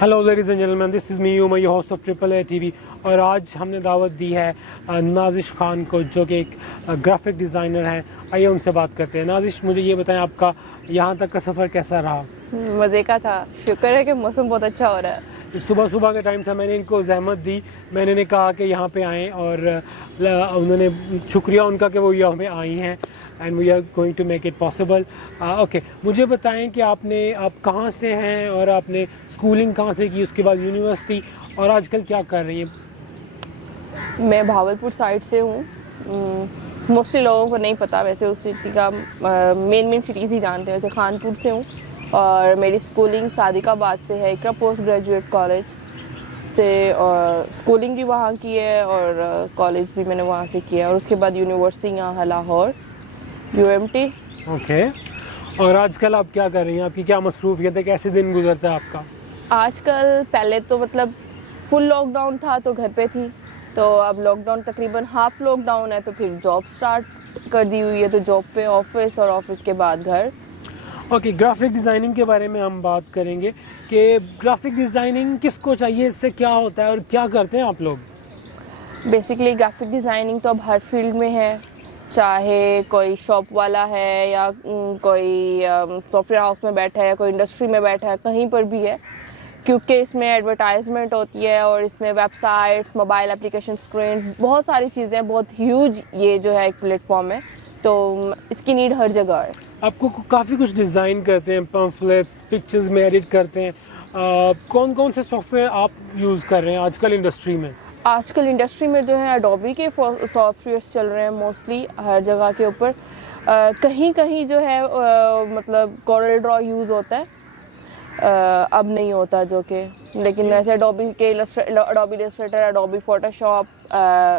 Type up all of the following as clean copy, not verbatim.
Hello ladies and gentleman, this is me Umar, your host of triple A TV. और आज हमने दावत दी है नाजिश खान को, जो कि एक ग्राफिक डिज़ाइनर हैं। आइए उनसे बात करते हैं। नाजिश, मुझे ये बताएं, आपका यहाँ तक का सफ़र कैसा रहा? मज़े का था। शुक्र है कि मौसम बहुत अच्छा हो रहा है। सुबह सुबह का टाइम था, मैंने इनको ज़हमत दी, मैंने इन्हें कहा कि यहाँ पे आएँ, और उन्होंने शुक्रिया उनका कि वो यहाँ पे आई हैं, and we are going to make it possible. Okay, मुझे बताएं कि आप कहाँ से हैं और आपने स्कूलिंग कहाँ से की, उसके बाद यूनिवर्सिटी, और आजकल क्या कर रही हैं? मैं भावलपुर साइड से हूँ। मोस्टली लोगों को नहीं पता, वैसे उस सिटी का मेन सिटीज़ ही जानते हैं। वैसे खानपुर से हूँ और मेरी स्कूलिंग सादिकाबाद से है, इकरा पोस्ट ग्रेजुएट कॉलेज से, और स्कूलिंग भी वहाँ की है और कॉलेज भी मैंने वहाँ से किया, और उसके बाद यूनिवर्सिटी यहाँ है लाहौर, UMT। ओके, और आजकल आप क्या कर रही हैं? आपकी क्या मसरूफियत है? कैसे दिन गुजरता है आपका? आजकल पहले तो मतलब फुल लॉकडाउन था तो घर पे थी, तो अब लॉकडाउन तकरीबन हाफ लॉकडाउन है, तो फिर जॉब स्टार्ट कर दी हुई है, तो जॉब पे ऑफिस और ऑफिस के बाद घर। ओके, ग्राफिक डिज़ाइनिंग के बारे में हम बात करेंगे कि ग्राफिक डिज़ाइनिंग किसको चाहिए, इससे क्या होता है और क्या करते हैं आप लोग? बेसिकली ग्राफिक डिज़ाइनिंग तो अब हर फील्ड में है, चाहे कोई शॉप वाला है या कोई सॉफ्टवेयर हाउस में बैठा है या कोई इंडस्ट्री में बैठा है, कहीं पर भी है, क्योंकि इसमें एडवर्टाइजमेंट होती है और इसमें वेबसाइट्स, मोबाइल एप्लीकेशन, स्क्रीन्स, बहुत सारी चीज़ें, बहुत ह्यूज ये जो है एक प्लेटफॉर्म है, तो इसकी नीड हर जगह है। आपको काफ़ी कुछ डिज़ाइन करते हैं, पम्फलेट्स, पिक्चर्स में एडिट करते हैं। कौन कौन से सॉफ्टवेयर आप यूज़ कर रहे हैं आजकल इंडस्ट्री में? आजकल इंडस्ट्री में जो है एडोबी के सॉफ्टवेयर्स चल रहे हैं मोस्टली हर जगह के ऊपर। कहीं कहीं जो है मतलब कोरल ड्रॉ यूज़ होता है, अब नहीं होता जो कि, लेकिन ऐसे एडोबी इलस्ट्रेटर, एडोबी फोटोशॉप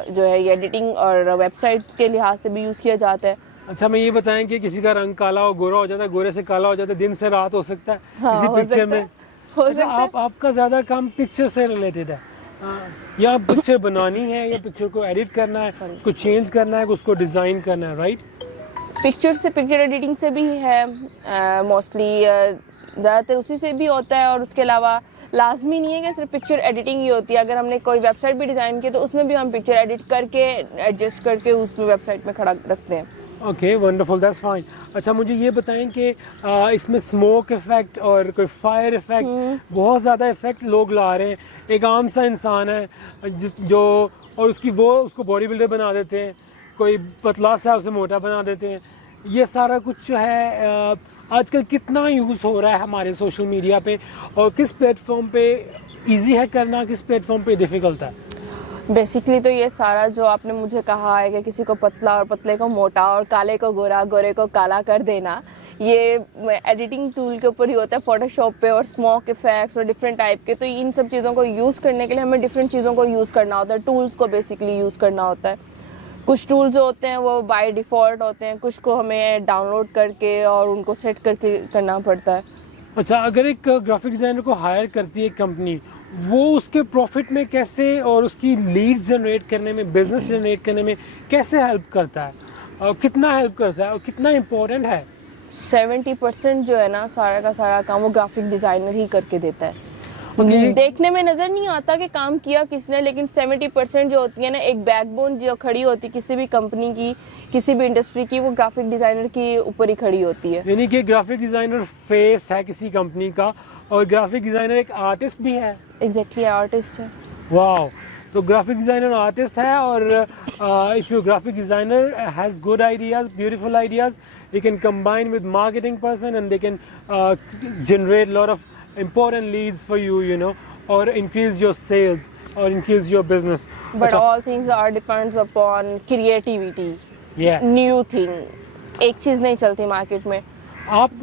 जो है ये एडिटिंग और वेबसाइट के लिहाज से भी यूज़ किया जाता है। अच्छा, मैं ये बताएं कि किसी का रंग काला और गोरा हो जाता है, गोरे से काला हो जाता है, दिन से रात हो सकता है किसी पिक्चर में। अच्छा, आपका ज़्यादा काम पिक्चर से रिलेटेड है, या पिक्चर बनानी है, या पिक्चर को एडिट करना है, उसको चेंज करना है, उसको डिज़ाइन करना है, राइट? पिक्चर से, पिक्चर एडिटिंग से भी है मोस्टली, ज़्यादातर उसी से भी होता है, और उसके अलावा लाजमी नहीं है कि सिर्फ पिक्चर एडिटिंग ही होती है। अगर हमने कोई वेबसाइट भी डिज़ाइन की तो उसमें भी हम पिक्चर एडिट करके, एडजस्ट करके उसमें वेबसाइट में खड़ा रखते हैं। Okay, wonderful, that's fine. अच्छा, मुझे ये बताएं कि इसमें स्मोक इफेक्ट और कोई फायर इफेक्ट, बहुत ज़्यादा इफेक्ट लोग ला रहे हैं। एक आम सा इंसान है और उसको बॉडी बिल्डर बना देते हैं, कोई पतला सा उसे मोटा बना देते हैं। ये सारा कुछ जो है आजकल कितना यूज़ हो रहा है हमारे सोशल मीडिया पे, और किस प्लेटफॉर्म पे इजी है करना, किस प्लेटफॉर्म पे डिफ़िकल्ट है? बेसिकली तो ये सारा जो आपने मुझे कहा है कि किसी को पतला और पतले को मोटा और काले को गोरा, गोरे को काला कर देना, ये एडिटिंग टूल के ऊपर ही होता है, फोटोशॉप पे, और स्मोक इफेक्ट्स और डिफरेंट टाइप के। तो इन सब चीज़ों को यूज़ करने के लिए हमें डिफरेंट चीज़ों को यूज़ करना होता है, टूल्स को बेसिकली यूज़ करना होता है। कुछ टूल्स जो होते हैं वो बाय डिफ़ॉल्ट होते हैं, कुछ को हमें डाउनलोड करके और उनको सेट करके करना पड़ता है। अच्छा, अगर एक ग्राफिक डिज़ाइनर को हायर करती है कंपनी, वो उसके प्रॉफिट में कैसे, और उसकी लीड्स जनरेट करने में, बिजनेस जनरेट करने में कैसे हेल्प करता है, और कितना हेल्प करता है, और कितना इम्पोर्टेंट है? 70% जो है ना सारा का सारा काम वो ग्राफिक डिज़ाइनर ही करके देता है। देखने में नज़र नहीं आता कि काम किया किसने, लेकिन 70% जो होती है ना, एक बैकबोन जो खड़ी होती है किसी भी कंपनी की, किसी भी इंडस्ट्री की, वो ग्राफिक डिज़ाइनर के ऊपर ही खड़ी होती है। यानी कि ग्राफिक डिज़ाइनर फेस है किसी कंपनी का, और ग्राफिक डिज़ाइनर एक आर्टिस्ट भी है। एग्जैक्टली, आर्टिस्ट है। वाह, तो ग्राफिक डिज़ाइनर आर्टिस्ट है, और if U graphic designer has good ideas, beautiful ideas, they can combine with marketing person, and they can generate lot of important leads for you, you know, or increase your sales or increase your business. But all things are depends upon creativity. Yeah. New thing. एक चीज़ नहीं चलती market में। आप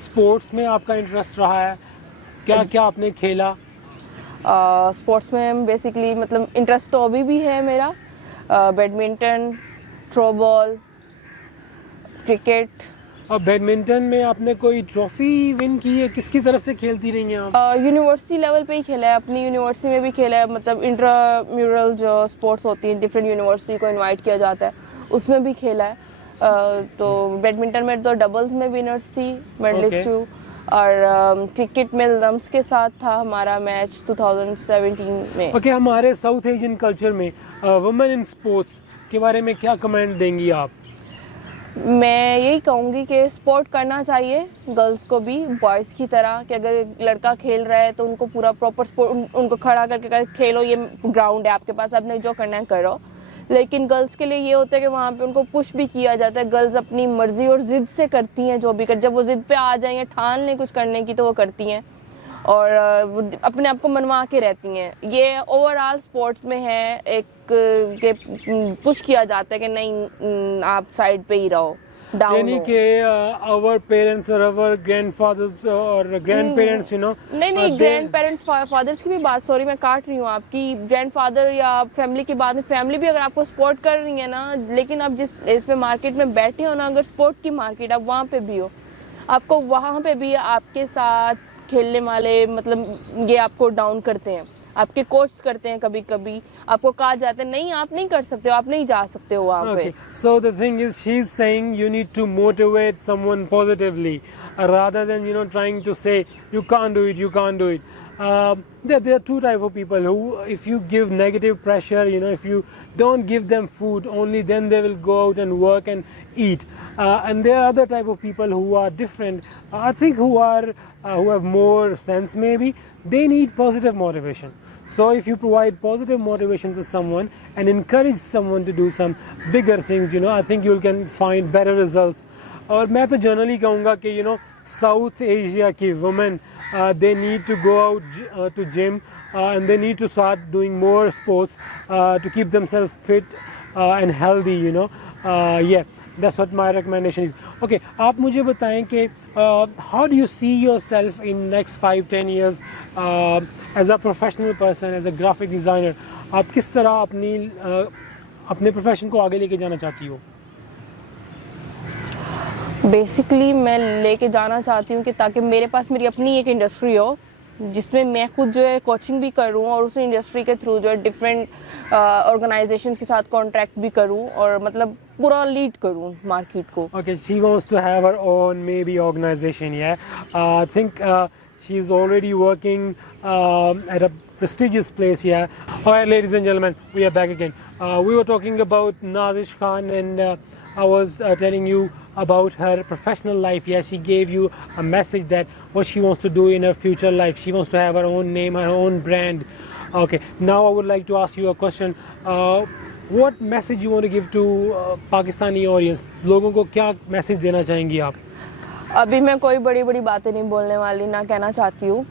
sports में आपका interest रहा है, क्या क्या आपने खेला? स्पोर्ट्स में बेसिकली मतलब इंटरेस्ट तो अभी भी है मेरा, बैडमिंटन, थ्रो बॉल, क्रिकेट। और बैडमिंटन में आपने कोई ट्रॉफी विन की है? किसकी तरफ से खेलती रही हैं आप? यूनिवर्सिटी लेवल पे ही खेला है, अपनी यूनिवर्सिटी में भी खेला है, मतलब इंट्राम्यूरल जो स्पोर्ट्स होती हैं, डिफरेंट यूनिवर्सिटी को इनवाइट किया जाता है, उसमें भी खेला है। तो बैडमिंटन में तो डबल्स में विनर्स थी, मेडलिस्ट हूँ, और क्रिकेट में लम्स के साथ था हमारा मैच 2017 में। ओके, हमारे साउथ एशियन कल्चर में वुमेन इन स्पोर्ट्स के बारे में क्या कमेंट देंगी आप? मैं यही कहूँगी कि स्पोर्ट करना चाहिए गर्ल्स को भी बॉयज़ की तरह, कि अगर लड़का खेल रहा है तो उनको पूरा प्रॉपर स्पोर्ट उनको खड़ा करके खेलो, ये ग्राउंड है आपके पास, आपने जो करना है करो। लेकिन गर्ल्स के लिए ये होता है कि वहाँ पे उनको पुश भी किया जाता है। गर्ल्स अपनी मर्जी और ज़िद से करती हैं जो भी कर, जब वो ज़िद पे आ जाएंगे, ठान लें कुछ करने की, तो वो करती हैं और वो अपने आप को मनवा के रहती हैं। ये ओवरऑल स्पोर्ट्स में है एक के पुश किया जाता है कि नहीं आप साइड पे ही रहो, डाउन यानी कि आवर पेरेंट्स और आवर ग्रैंडफादर्स और ग्रैंड पेरेंट्स, यू नो, नहीं ग्रैंड पेरेंट्स फादर्स की भी बात, सॉरी मैं काट रही हूँ आपकी, ग्रैंडफादर या फैमिली की बात, फैमिली भी अगर आपको सपोर्ट कर रही है ना, लेकिन आप जिस इस पे मार्केट में बैठे हो ना, अगर स्पोर्ट की मार्केट आप वहाँ पे भी हो, आपको वहाँ पे भी आपके साथ खेलने वाले मतलब ये आपको डाउन करते हैं, आपके कोच करते हैं, कभी कभी आपको कहा जाता है नहीं आप नहीं कर सकते हो, आप नहीं जा सकते हो वहाँ पे। So the thing is, she's saying you need to motivate someone positively rather than, you know, trying to say you can't do it, you can't do it. There are two type of people who, if you give negative pressure, you know, if you don't give them food, only then they will go out and work and eat. And there are other type of people who are different. I think who have more sense maybe. They need positive motivation. So if you provide positive motivation to someone and encourage someone to do some bigger things, you know, I think you can find better results. और मैं तो generally कहूँगा कि you know, South Asia की women, they need to go out to gym and they need to start doing more sports to keep themselves fit and healthy, you know. Yeah, that's what my recommendation is. Okay, आप मुझे बताएं कि how do you see yourself in next 5-10 years as a professional person, as a graphic designer? आप किस तरह अपने profession को आगे लेके जाना चाहती हो? बेसिकली मैं लेके जाना चाहती हूँ कि ताकि मेरे पास मेरी अपनी एक इंडस्ट्री हो जिसमें मैं खुद जो है कोचिंग भी करूँ और उस इंडस्ट्री के थ्रू जो है डिफरेंट ऑर्गेनाइजेशंस के साथ कॉन्ट्रैक्ट भी करूँ और मतलब पूरा लीड करूँ मार्केट को। Okay, she wants to have her own maybe organization, yeah. I think she's already working at a prestigious place, yeah. All right, ladies and gentlemen, we are back again. We were talking about Nazish Khan and I was telling you about her professional life. Yeah, she gave you a message that what she wants to do in her future life. She wants to have her own name, her own brand. Okay, now I would like to ask you a question. What message you want to give to Pakistani audience? लोगों को क्या message देना चाहेंगी आप? अभी मैं कोई बड़ी बड़ी बातें नहीं बोलने वाली, ना कहना चाहती हूँ।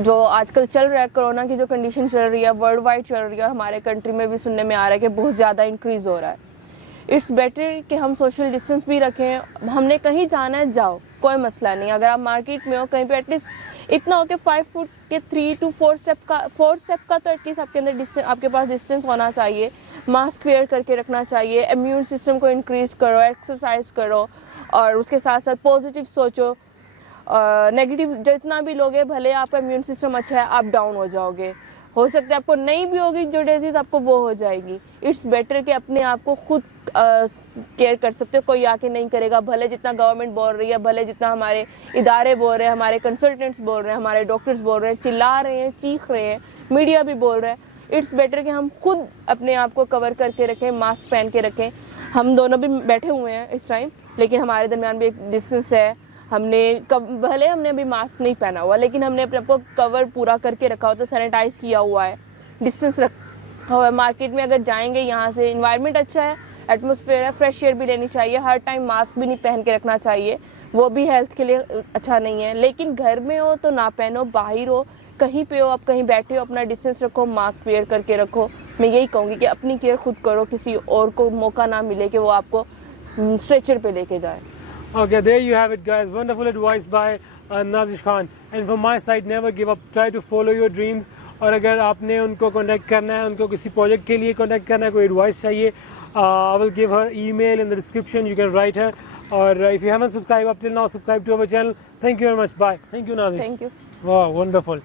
जो आजकल चल रहा है, कोरोना की जो कंडीशन चल रही है, वर्ल्ड वाइड चल रही है और हमारे कंट्री में भी सुनने में आ रहा है कि बहुत ज़्यादा इंक्रीज़ हो रहा है। इट्स बेटर कि हम सोशल डिस्टेंस भी रखें। हमने कहीं जाना है, जाओ, कोई मसला नहीं। अगर आप मार्केट में हो कहीं पे, एटलीस्ट इतना हो कि 5 फुट के 3 to 4 स्टेप का तो एटलीस्ट आपके अंदर डिस्टेंस, आपके पास डिस्टेंस होना चाहिए। मास्क वेयर करके रखना चाहिए। इम्यून सिस्टम को इंक्रीज़ करो, एक्सरसाइज करो और उसके साथ साथ पॉजिटिव सोचो। नेगेटिव जितना भी लोगे, भले आपका इम्यून सिस्टम अच्छा है, आप डाउन हो जाओगे। हो सकता है आपको नहीं भी होगी जो डिजीज़, आपको वो हो जाएगी। इट्स बेटर कि अपने आप को खुद केयर कर सकते हो, कोई आके नहीं करेगा। भले जितना गवर्नमेंट बोल रही है, भले जितना हमारे इदारे बोल रहे हैं, हमारे कंसल्टेंट्स बोल रहे हैं, हमारे डॉक्टर्स बोल रहे हैं, चिल्ला रहे हैं, चीख रहे हैं, मीडिया भी बोल रहा है। इट्स बेटर कि हम खुद अपने आप को कवर करके रखें, मास्क पहन के रखें। हम दोनों भी बैठे हुए हैं इस टाइम, लेकिन हमारे दरमियान भी एक डिस्टेंस है। भले हमने अभी मास्क नहीं पहना हुआ, लेकिन हमने अपने आप को कवर पूरा करके रखा होता है, सैनिटाइज किया हुआ है, डिस्टेंस रखा हुआ है। मार्केट में अगर जाएंगे, यहाँ से इन्वायरमेंट अच्छा है, एटमॉस्फेयर है, फ्रेश एयर भी लेनी चाहिए। हर टाइम मास्क भी नहीं पहन के रखना चाहिए, वो भी हेल्थ के लिए अच्छा नहीं है। लेकिन घर में हो तो ना पहनो, बाहर हो, कहीं पे हो, आप कहीं बैठे हो, अपना डिस्टेंस रखो, मास्क वेयर करके रखो। मैं यही कहूँगी कि अपनी केयर खुद करो, किसी और को मौका ना मिले कि वो आपको स्ट्रेचर पे लेके जाए। Okay, there you have it, guys. Wonderful advice by Nazish Khan. And from my side, never give up. Try to follow your dreams. और अगर आपने उनको कांटेक्ट करना है, उनको किसी प्रोजेक्ट के लिए कांटेक्ट करना है, कोई एडवाइस चाहिए, I will give her email in the description. You can write her. और if you haven't subscribed up till now, subscribe to our channel. Thank you very much. Bye. Thank you, Nazish. Thank you. Wow, wonderful.